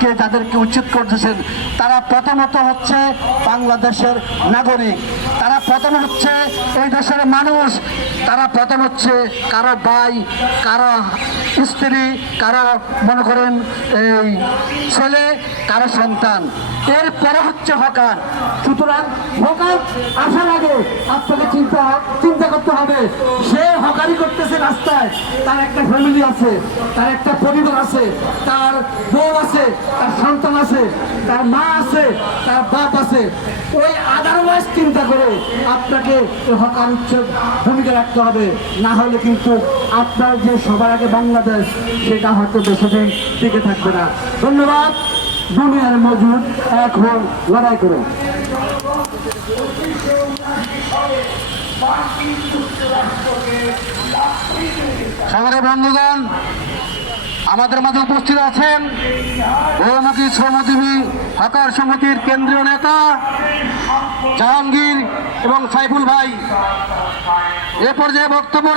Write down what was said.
আজকে যাদেরকে উচ্ছেদ করতেছেন তারা প্রথমত হচ্ছে বাংলাদেশের নাগরিক, তারা প্রথম হচ্ছে এই দেশের মানুষ, তারা প্রথম হচ্ছে কারো ভাই, কারো স্ত্রী, কারো মনে করেন এই ছেলে, কারো সন্তান, এরপরে হচ্ছে হকার। সুতরাং হকার আসার আগে আপনাকে চিন্তা করতে হবে, সে হকারি করতেছে রাস্তায়, তার একটা ফ্যামিলি আছে, তার একটা পরিবার আছে, তার বউ আছে, তার সন্তান আছে, তার মা আছে, তার বাপ আছে। ওই আদারওয়াইজ চিন্তা করে আপনাকে হকার উচ্ছেদ ভূমিকা রাখতে হবে, না হলে কিন্তু আপনার যে সবার আগে বাংলাদেশ সেটা হয়তো বেশিদিন টিকে থাকবে না। ধন্যবাদ। দুনিয়ার মজুদ এক হন, লড়াই করুন। সংগ্রামী বন্ধুগণ, আমাদের মাঝে উপস্থিত আছেন বহুমুখী শ্রমজীবী হকার সমিতির কেন্দ্রীয় নেতা জাহাঙ্গীর এবং সাইফুল ভাই। এ পর্যায়ে বক্তব্য